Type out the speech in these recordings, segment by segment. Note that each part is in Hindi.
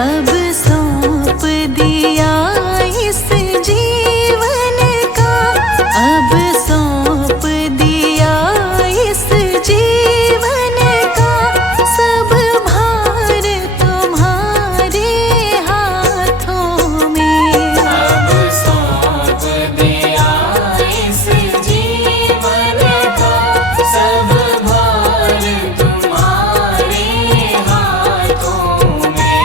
अब सौंप दिया इस जीवन का, अब सौंप दिया इस जीवन का, सब भार तुम्हारे हाथों में। अब सौंप दिया इस जीवन का, सब भार तुम्हारे हाथों में।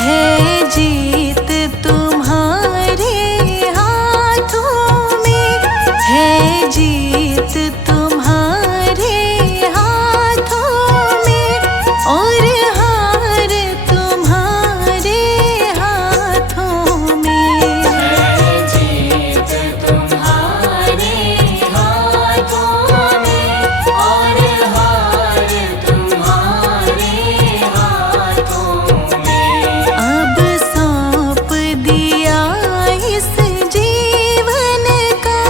है जीत तुम्हारे हाथों में, है जीत तुम्हारे हाथों में, और हार तुम्हारे हाथों में। है जीत तुम्हारे हाथों में, और हार तुम्हारे हाथों में। अब सौंप दिया इस जीवन का।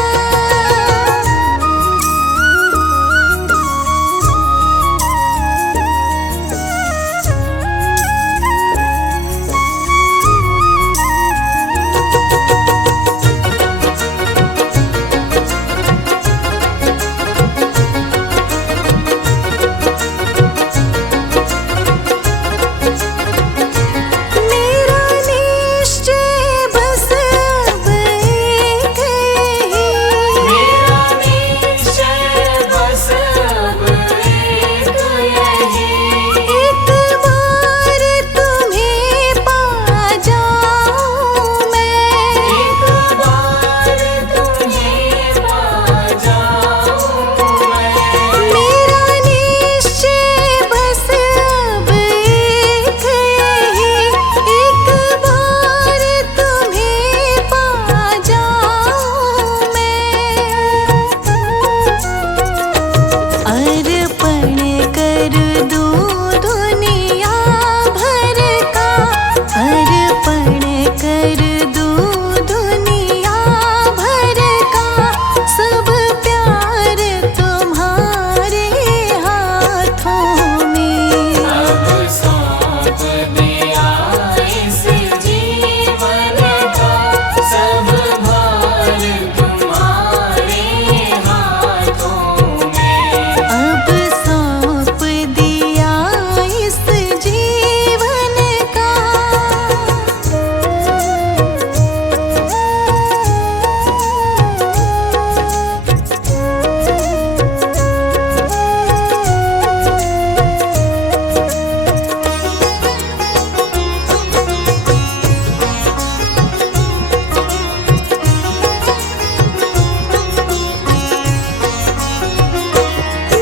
मेरा निश्चय बस अब एक यही, मेरा निश्चय बस अब एक यही। एक बार तुम्हें पा जाऊं मैं, एक बार तुम्हें पा जाऊं मैं। मेरा निश्चय बस अब एक यही, एक बार तुम्हें पा जाऊं मैं। अर्पण कर दूं दुनिया भर का, अर्पण कर दूं दुनिया भर का, सब प्यार तुम्हारे हाथों में। अब सौंप दिया इस जीवन का, सब भार तुम्हारे हाथों में। अब सौंप दिया इस जीवन का।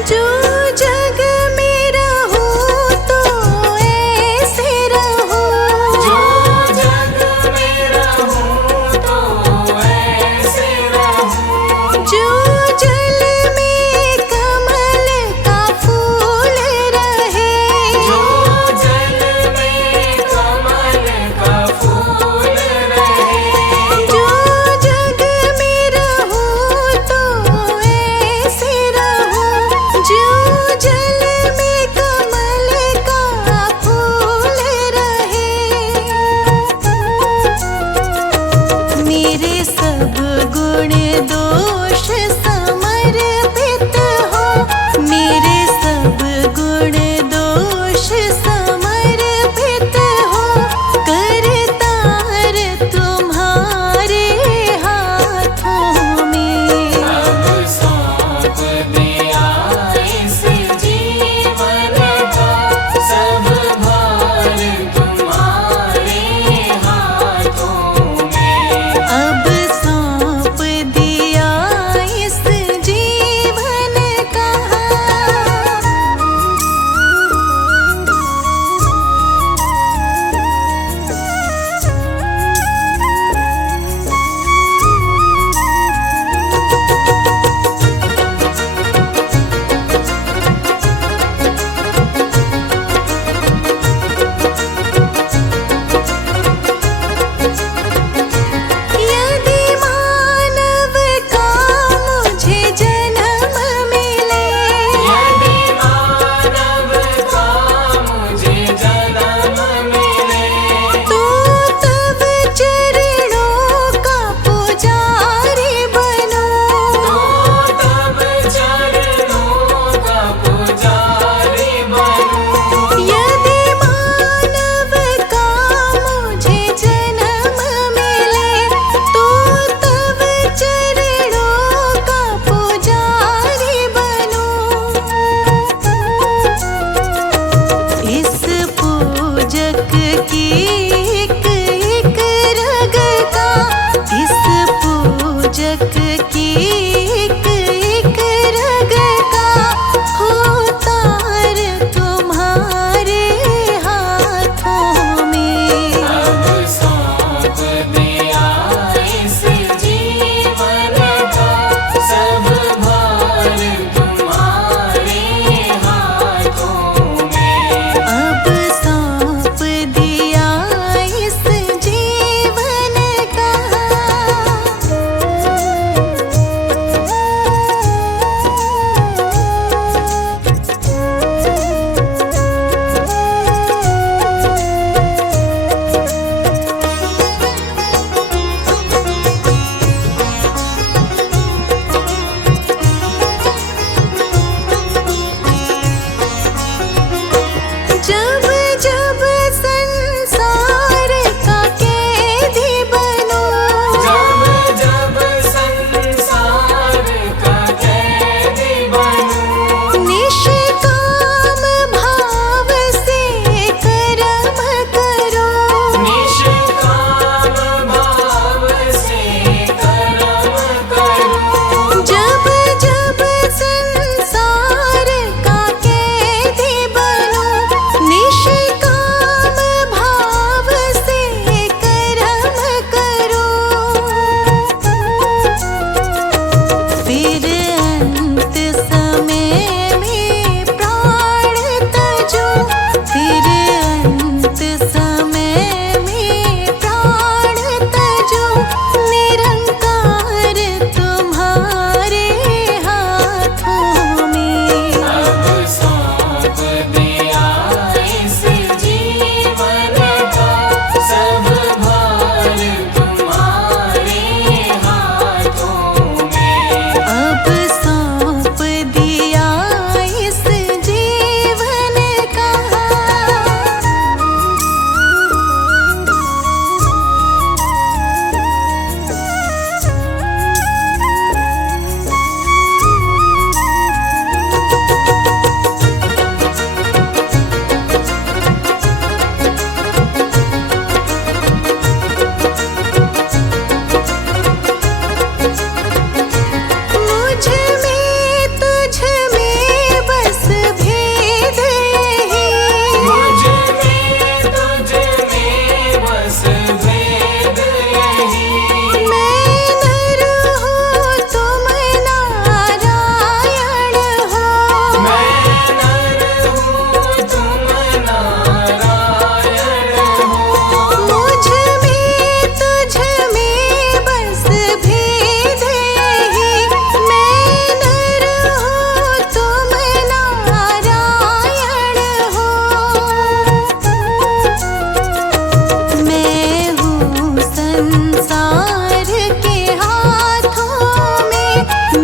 जो जग में रहूं तो ऐसे रहूं, जो जग में रहूं तो ऐसे रहूं। जो जल में कमल का फूल रहे, जो जल में कमल का फूल रहे। जो जग में रहूं तो ऐसे रहूं, जो जल में कमल का फूल रहे। मेरे सब गुण दोष समर्पित हो, मेरे सब गुण दोष समर्पित हो, करतार तुम्हारे हाथों में। अब सौंप दिया इस जीवन का, सब भार तुम्हारे हाथों में। अब सौंप दिया इस की एक एक रग का हो तार तुम्हारे हाथों में। अब सौंप दिया इस जीवन का सब भार तुम्हारे हाथों में। अब सौंप दिया इस जीवन का। जब जब संसार का कैदी बनूं, जब जब संसार का कैदी बनूं, निष्काम भाव से कर्म करो। निष्काम भाव से कर्म करूं। जब जब संसार का कैदी बनूं, निष्काम भाव से कर्म करो। फिर अंत समय में प्राण तजो। फिर अंत समय में प्राण तजो। निरंकार तुम्हारे हाथों में। अब सौंप दिया इस जीवन का सब भार तुम्हारे हाथों में। अब सौंप दिया इस जीवन का। मुझ में तुझ में बस भेद यही। मुझ में तुझ में बस भेद यही। मैं नर हूँ तुम नारायण हो। मैं नर हूँ तुम नारायण हो। मुझ में तुझ में बस भेद यही। मैं नर हूँ तुम नारायण हो। मैं हूँ संसार के हाथों में।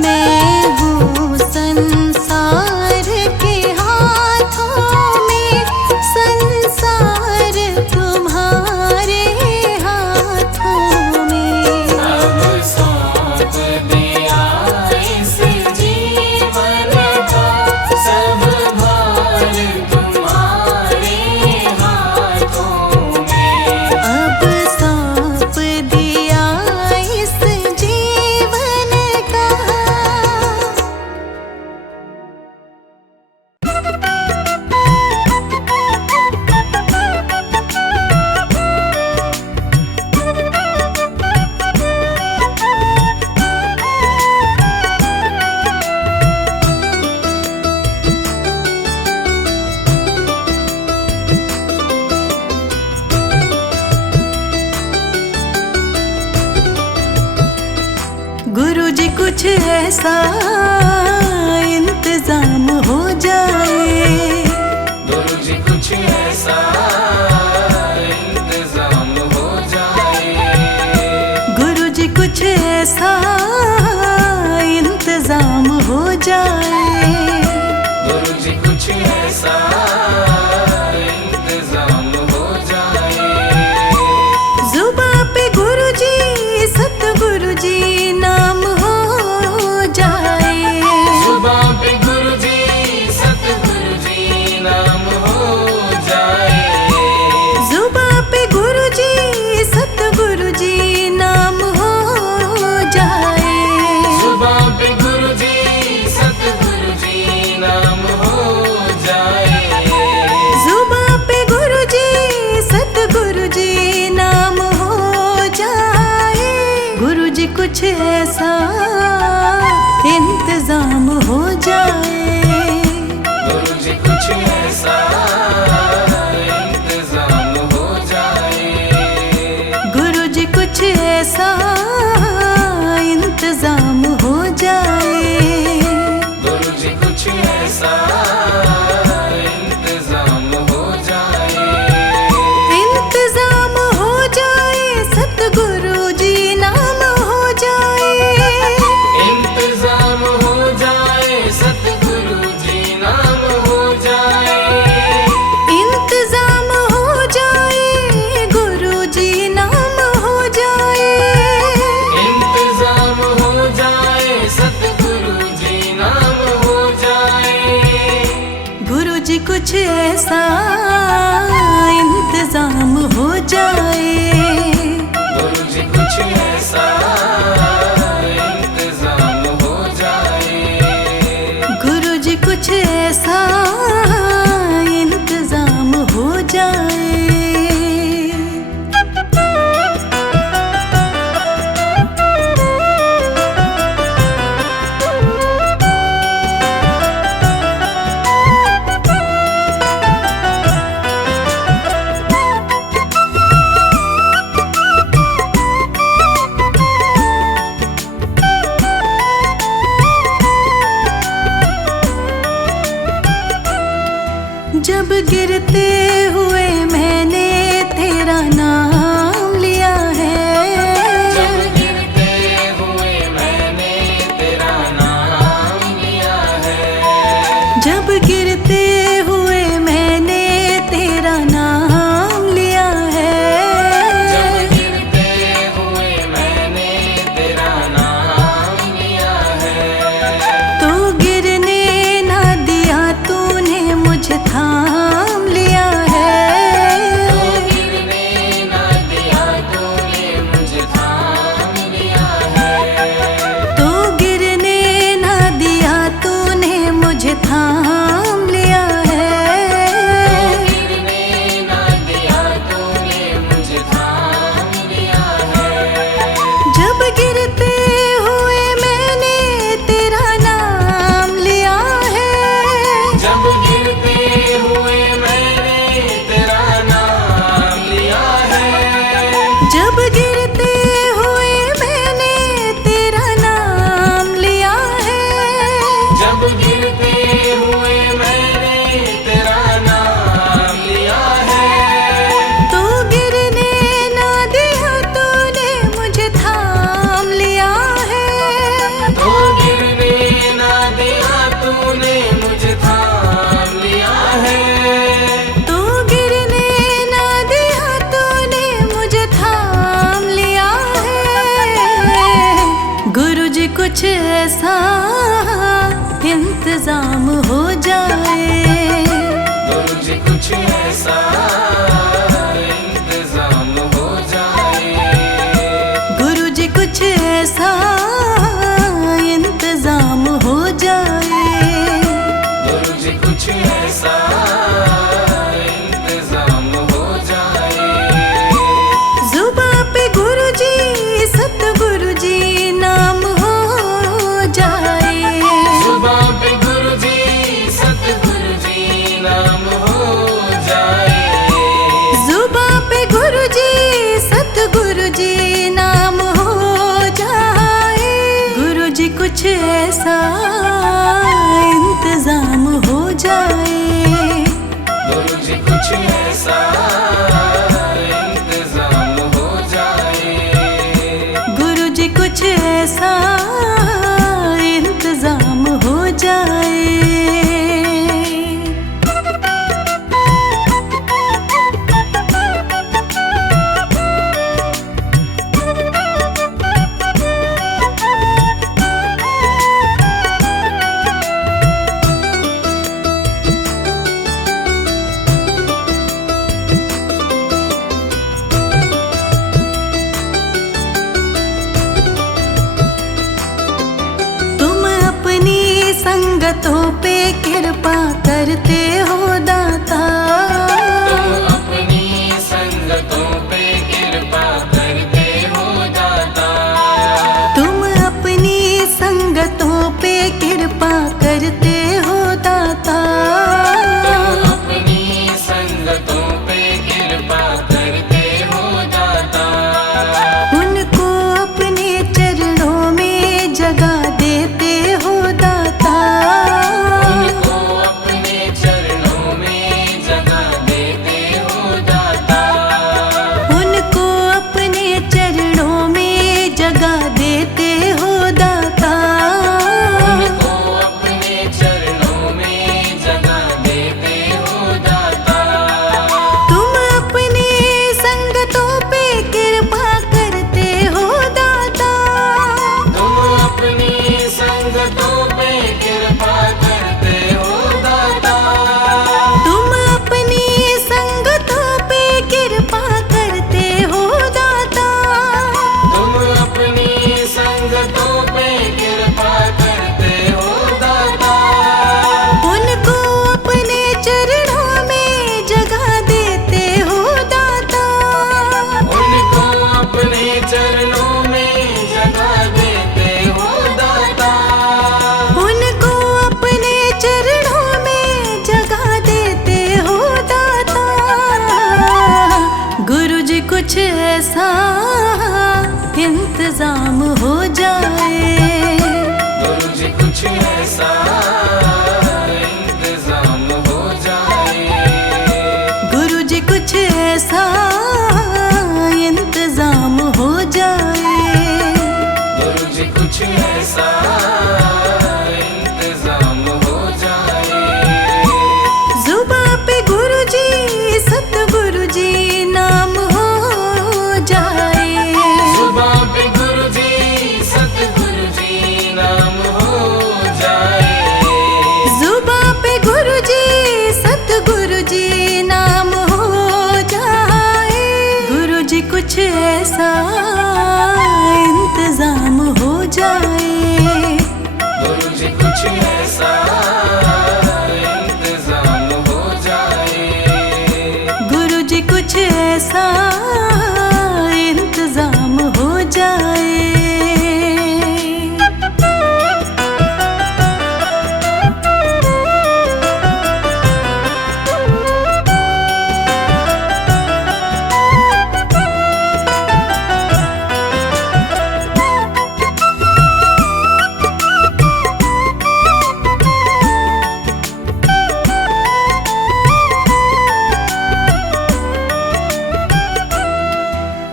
मैं हूँ संसार के हाथों में। संसार तुम्हारे हाथों में। अब सौंप दिया इस जीवन का सब भार तुम्हारे हाथों में। अब सौंप दिया इस जीवन का। गुरुजी कुछ ऐसा इंतजाम हो जाए। गुरुजी कुछ ऐसा इंतजाम हो जाए। गुरुजी कुछ ऐसा इंतजाम हो जाए। गुरुजी कुछ ऐसा इंतजाम हो जाए। जुबां पे गुरुजी सतगुरुजी नाम हो जाए। सुबह पे गुरुजी सतगुरु ऐसा इंतजाम हो जाए। गुरु जी कुछ ऐसा इंतजाम हो जाए। गुरु जी कुछ ऐसा इंतजाम हो जाए। गुरु जी कुछ ऐसा इंतजाम हो जाए। इंतजाम हो जाए, सतगुरु जी नाम हो जाए। इंतजाम हो जाए, सतगुरु जी नाम हो जाए। इंतजाम हो जाए, गुरु जी नाम हो जाए। इंतजाम हो जाए, सतगुरु जी नाम हो जाए। गुरु जी कुछ ऐसा इंतजाम हो जाए। गुरु जी कुछ ऐसा इंतजाम हो जाए। गुरु जी कुछ ऐसा इंतजाम हो जाए। जब गिरते हुए मैंने तेरा नाम लिया है। जब गिरते हुए मैंने तेरा नाम लिया है। जब गिरते हुए मैंने तेरा नाम लिया है। जब गिरते हुए मैंने तेरा नाम लिया है। तो गिरने ना दिया तूने, मुझे थाम लिया है। तो गिरने ना दिया तूने, मुझे थाम लिया है। तो गिरने ना दिया तूने, मुझे थाम लिया है। गिरने ना दिया तूने, मुझे थाम लिया है। जब गिरते हुए मैंने तेरा नाम लिया है। जब गिरते हुए मैंने तेरा नाम लिया है। जब गिरते हुए मैंने तेरा नाम लिया है। जब गिरते हुए मैंने तेरा नाम लिया है। तो गिरने ना दिया तूने, मुझे थाम लिया है। तो गिरने ना दिया तूने, मुझे थाम लिया है। तो गिरने ना दिया तूने, मुझे थाम लिया है। गुरु जी कुछ ऐसा इंतजाम हो जाए। गुरु जी कुछ ऐसा इंतजाम हो जाए। गुरु जी कुछ ऐसा इंतजाम हो जाए। गुरु जी कुछ ऐसा इंतजाम हो जाए। जुबां पे गुरु जी, सतगुरु जी नाम हो जाए। जुबां पे गुरु जी, सतगुरु जी नाम हो जाए। जुबां पे गुरु जी, सतगुरु जी नाम हो जाए। गुरु जी कुछ ऐसा इंतजाम हो जाए। गुरु जी कुछ ऐसा इंतजाम हो जाए। गुरु जी कुछ ऐसा इंतजाम हो जाए। संगतों पे कृपा करते हो दाता। तुम अपनी संगतों पे कृपा करते हो दाता। तुम अपनी कृपा करते हो दाता। उनको अपने चरणों में जगह देते हो दाता। उनको अपने चरणों में जगह देते हो दाता। उनको अपने चरणों में जगह देते हो दाता। गुरु जी कुछ ऐसा इंतजाम हो जाए। गुरु जी कुछ ऐसा इंतजाम हो जाए। गुरु जी कुछ ऐसा इंतजाम हो जाए। गुरु जी कुछ ऐसा इंतजाम हो जाए। जुबां पे गुरु जी सतगुरु जी नाम हो जाए। जुबां पे गुरु जी सतगुरु जी नाम हो जाए। जुबां पे गुरु जी सतगुरु जी नाम हो जाए। गुरु जी कुछ ऐसा इंतजाम हो जाए। गुरु जी कुछ ऐसा इंतजाम हो जाए। गुरु जी कुछ ऐसा इंतजाम हो जाए।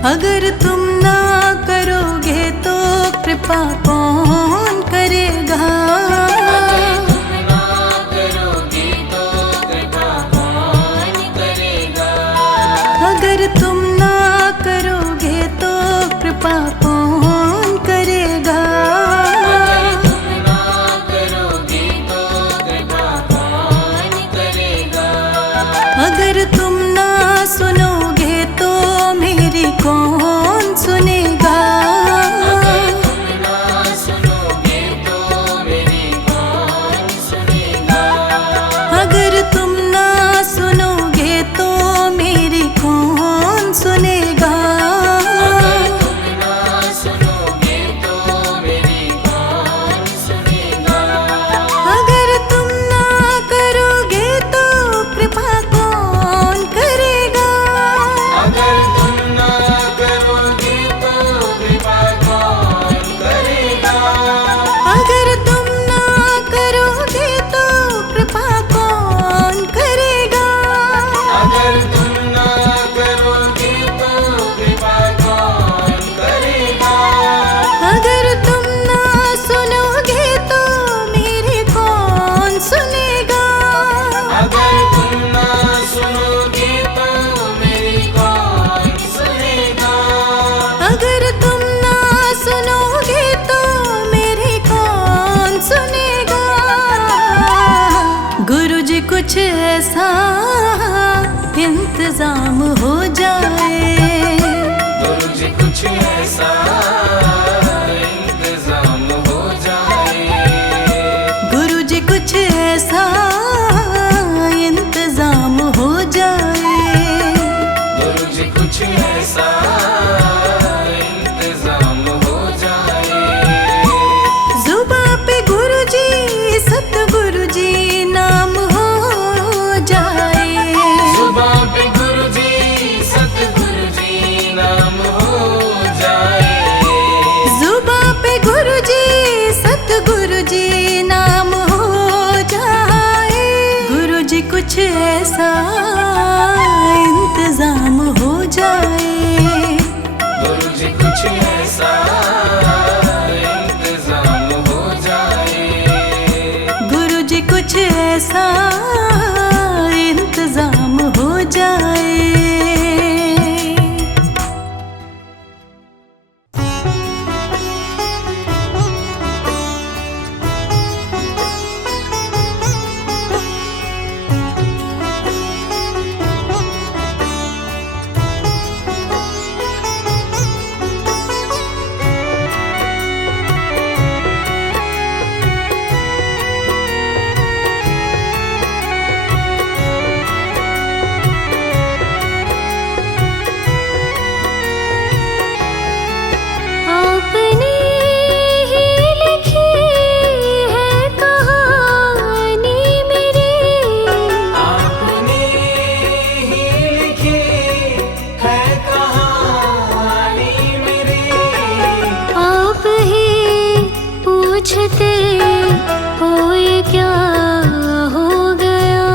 अगर तुम ना करोगे तो कृपा कौन करेगा। तुम ना करोगे तो कृपा कौन करेगा। अगर तुम ना करोगे तो कृपा कौन करेगा। तुम ना करोगे तो कृपा कौन करेगा। अगर तुम ना सुनोगे तो मेरी कौन सुनेगा। तुम ना सुनोगे तो मेरी कौन सुनेगा। अगर तुम ना सुनोगे तो मेरी कौन सुनेगा। तुम ना सुनोगे तो मेरी कौन सुनेगा। अगर तुम ना करोगे तो कृपा कौन करेगा। अगर तुम ना करोगे तो कृपा कौन करेगा। अगर तुम ना करोगे तो कृपा कौन करेगा। अगर तुम ना करोगे तो कृपा कौन करेगा। अगर तुम ना सुनोगे तो मेरी कौन सुनेगा। अगर तुम ना सुनोगे तो मेरी कौन सुनेगा। अगर तुम ना सुनोगे तो मेरी कौन सुनेगा। गुरु जी कुछ ऐसा इंतजाम हो जाए। गुरु जी कुछ ऐसा इंतजाम हो जाए। गुरु जी कुछ ऐसा इंतजाम हो जाए। गुरु जी कुछ ऐसा इंतजाम हो जाए। जुबां पे गुरु जी सतगुरु जी नाम हो जाए। जुबां पे गुरु जी सतगुरु जी नाम हो जाए। जुबां पे गुरु जी सतगुरु जी नाम हो जाए। गुरु जी कुछ ऐसा इंतजाम हो जाए। गुरु जी कुछ ऐसा इंतजाम हो जाए। गुरु जी कुछ ऐसा इंतजाम हो जाए। पूछते हो ये क्या हो गया।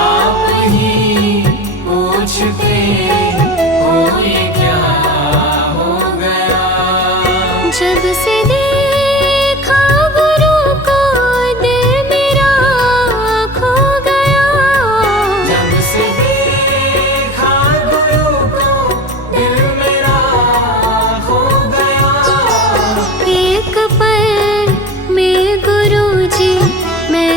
आप ही पूछते हो ये क्या हो गया। जब से देखा गुरु को दिल मेरा खो गया। जब से देखा गुरु को दिल मेरा खो गया। एक पल में गुरु जी मैं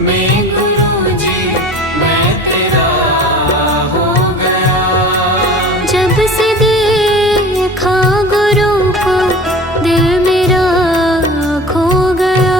में गुरुजी मैं तेरा हो गया। जब से देखा गुरु को दिल मेरा खो गया।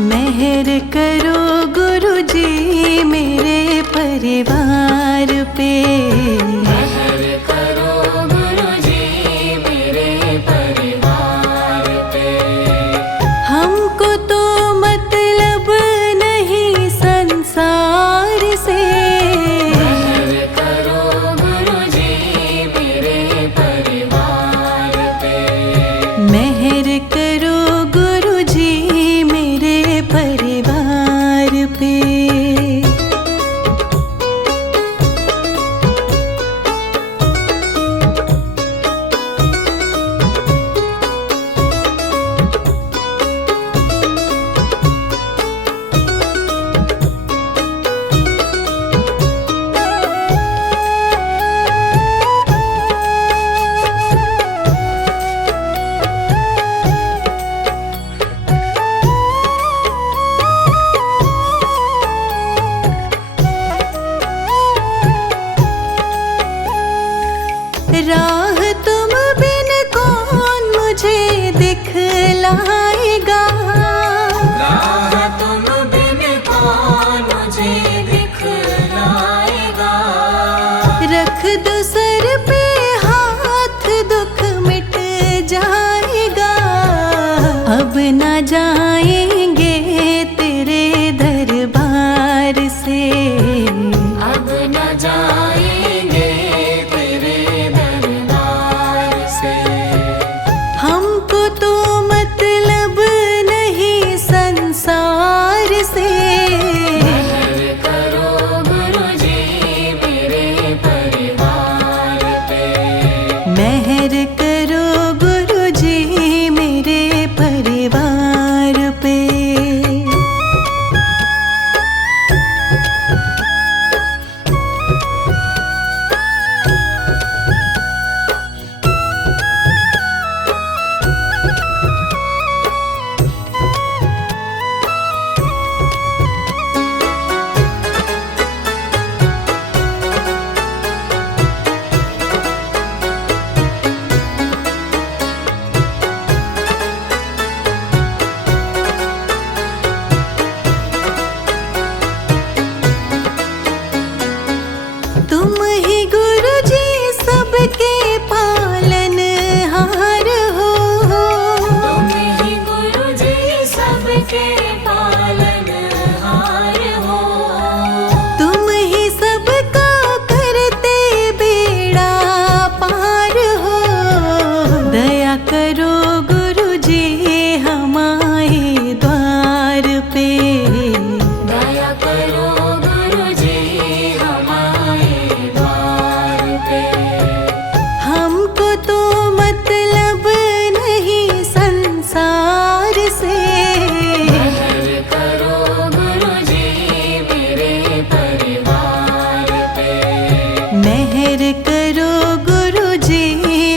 मेहर करो गुरुजी मेरे परिवार पे। मेहर करो गुरुजी मेरे परिवार पे। हमको तो मतलब नहीं संसार से। मेहर करो गुरुजी मेरे परिवार पे। मेहर करो गुरुजी मेरे परिवार पे। राह तुम बिन कौन मुझे दिखलाएगा। राह तुम बिन कौन मुझे दिखलाएगा। रख दो सर पे हाथ दुख मिट जाएगा। अब ना जाएंगे तेरे दरबार से। अब न जाएंगे तेरे दरबार से। हमको तो मतलब नहीं संसार से। मेहर करो गुरुजी मेरे परिवार पे। मेहर करो गुरुजी मेरे परिवार पे। तुम ही गुरुजी सबके पालनहार हो। तुम ही गुरुजी सबके पालनहार हो। तुम ही सबका करते बेड़ा पार हो। दया करो गुरुजी हमारे द्वार पे। दया करो गुरुजी हमारे द्वार पे। हमको तो मतलब नहीं संसार से। मेहर करो गुरुजी मेरे परिवार पे। मेहर करो गुरुजी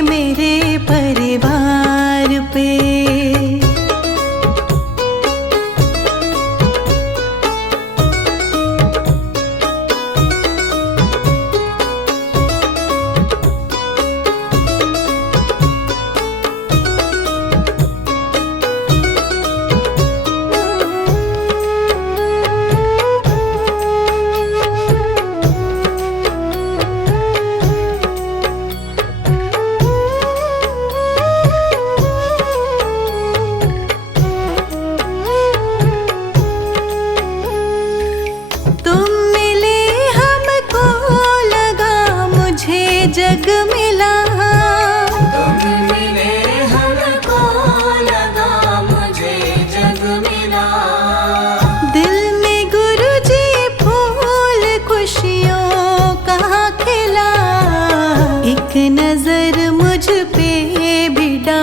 मेरे परिवार पे। जग मिला। तुम मिले हमको लगा मुझे जग मिला। दिल में गुरुजी फूल खुशियों का खिला। एक नजर मुझ पे भी डाल